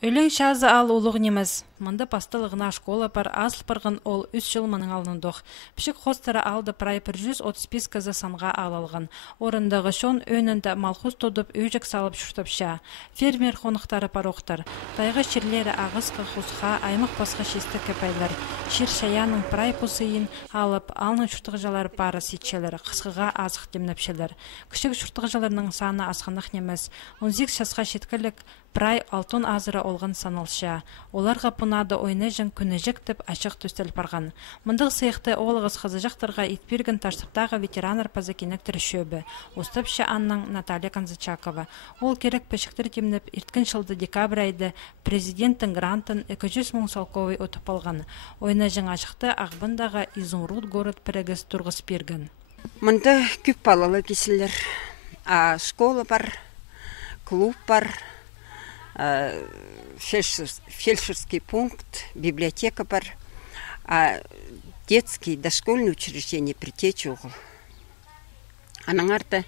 Өлің шазы ал улуг немез. Мында пастылығына школа пар асыл парғын ол 3 жыл мұның алындық. Пішік хостары алды прай 135 кызы санға алалған. Орындағы шон өнінді малхуз тодып өйжік салып шүртіпша. Фермер қонықтары пароқтар. Тайғы шерлері ағысқа хусқа аймақ басқа шесті көпайлар. Шер шаяның прай пусыйын алып алның шүртіғжалары пары сетшелер. Қысқыға азық демнепшелер. Күшік шүртіғжаларының саны асқандық немез. 18 жасқа шеткілік прай алтын азыры олған саналша. Оларға пунады ойны жын күні жіктіп ашық төстел барған. Мұндық сыйықты олығыз қызыжақтарға итберген таштықтағы ветеранар пазакенек шөбі. Остапша Анның Наталья Канзачакова. Ол керек пешіктір темніп ирткін жылды декабрь айды президенттің грантын 200 мың салковый өтіп алған. Ойны жын ашықты ағбындағы Изумруд город пірігіз тұрғыс берген. Мұнда көп балалы кесілер. Школа бар, клуб бар. Фельдшерский пункт, библиотека бар, детский дошкольный учреждение притечу. Аның арты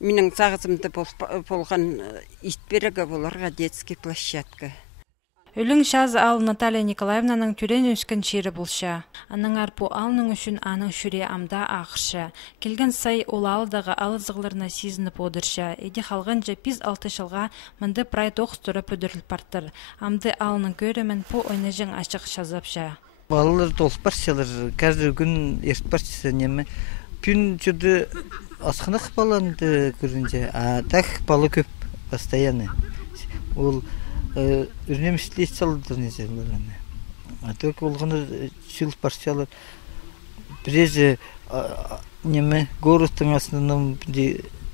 менің зағызымды болған итберігі боларға детский площадка. Өлің шаз ал Наталья Николаевнаның түрен өшкін шері болша. Аның арпу алның үшін аның шүре амда ақырша. Келген сай ол алдағы алызығыларына сезініп одырша. Еде қалған жапиз 6 жылға мұнды прай 9 тұры пөдіріл партыр. Амды алының көремін по ойны жың ашық шазапша. Балалар толып баршалар. Каждый күн ерт баршасы немі. Пүн жүрді асқанақ баланды көрінже. Так балы көп постоянно. Ол үрнемістілей салдыр незер бараны. Только олғаны шыл паршалар. Біреже немі городтың асынан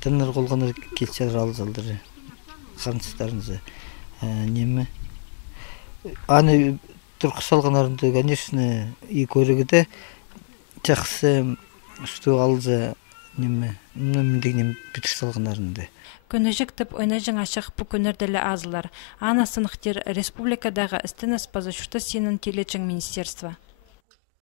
тәнір қолғаны келшалар алзалдыры. Қаныстарынызы. Немі. Аны тұрқы салғанарында, конечно, и көрігіде жақсы что алза немі. Міндегінен бүтір салғанарында. Күні жіктіп ойны жың ашық бұ күнерділі азылар. Ана сынықтер республикадағы істініз пазашушты сенің телечің министерства.